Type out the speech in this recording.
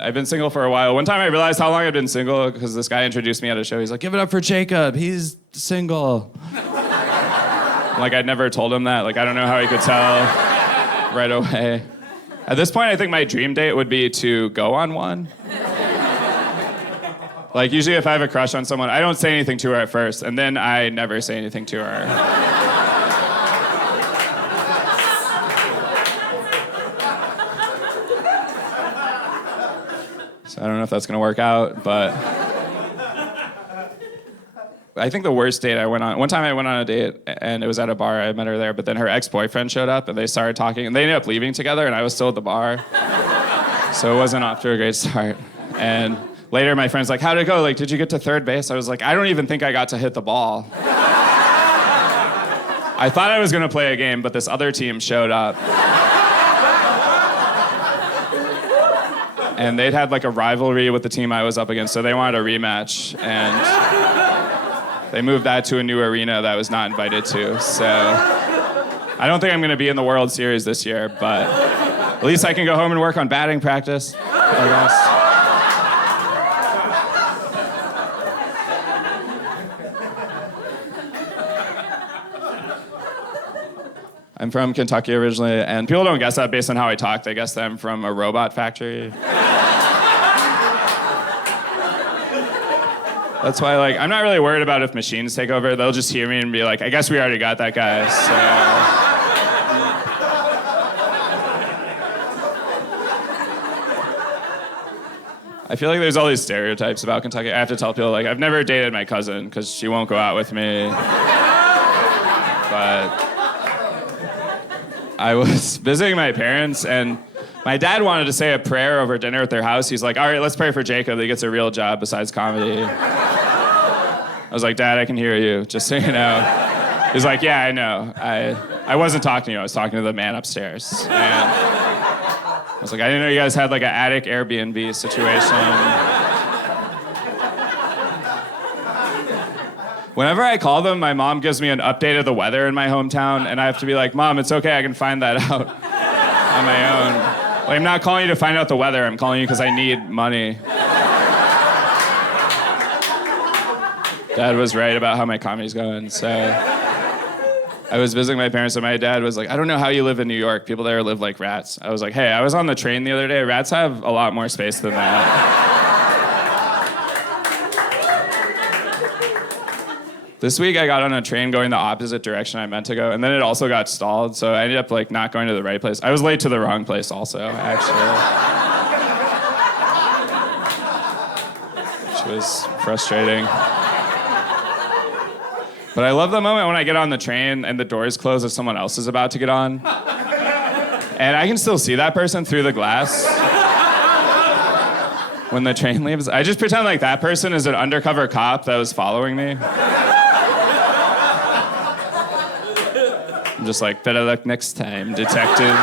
I've been single for a while. One time I realized how long I'd been single because this guy introduced me at a show. He's like, give it up for Jacob. He's single. Like, I'd never told him that. Like, I don't know how he could tell right away. At this point, I think my dream date would be to go on one. Like, usually if I have a crush on someone, I don't say anything to her at first, and then I never say anything to her. So I don't know if that's gonna work out, but I think the worst date I went on, one time I went on a date and it was at a bar, I met her there, but then her ex-boyfriend showed up and they started talking and they ended up leaving together and I was still at the bar. So it wasn't off to a great start. And later my friend's like, how'd it go? Like, did you get to third base? I was like, I don't even think I got to hit the ball. I thought I was gonna play a game, but this other team showed up. And they'd had like a rivalry with the team I was up against, so they wanted a rematch. And they moved that to a new arena that I was not invited to. So I don't think I'm gonna be in the World Series this year, but at least I can go home and work on batting practice, I guess. I'm from Kentucky originally, and people don't guess that based on how I talk. They guess that I'm from a robot factory. That's why, like, I'm not really worried about if machines take over. They'll just hear me and be like, I guess we already got that guy, so. I feel like there's all these stereotypes about Kentucky. I have to tell people, like, I've never dated my cousin because she won't go out with me. But I was visiting my parents, and my dad wanted to say a prayer over dinner at their house. He's like, all right, let's pray for Jacob that he gets a real job besides comedy. I was like, Dad, I can hear you, just so you know. He's like, yeah, I know. I wasn't talking to you, I was talking to the man upstairs. And I was like, I didn't know you guys had like an attic Airbnb situation. Whenever I call them, my mom gives me an update of the weather in my hometown, and I have to be like, Mom, it's okay, I can find that out on my own. Like, I'm not calling you to find out the weather, I'm calling you because I need money. Dad was right about how my comedy's going, so. I was visiting my parents, and my dad was like, I don't know how you live in New York, people there live like rats. I was like, hey, I was on the train the other day, rats have a lot more space than that. This week I got on a train going the opposite direction I meant to go, and then it also got stalled, so I ended up like not going to the right place. I was late to the wrong place also, actually. Which was frustrating. But I love the moment when I get on the train and the doors close as someone else is about to get on. And I can still see that person through the glass. When the train leaves, I just pretend like that person is an undercover cop that was following me. I'm just like, better luck next time, detective.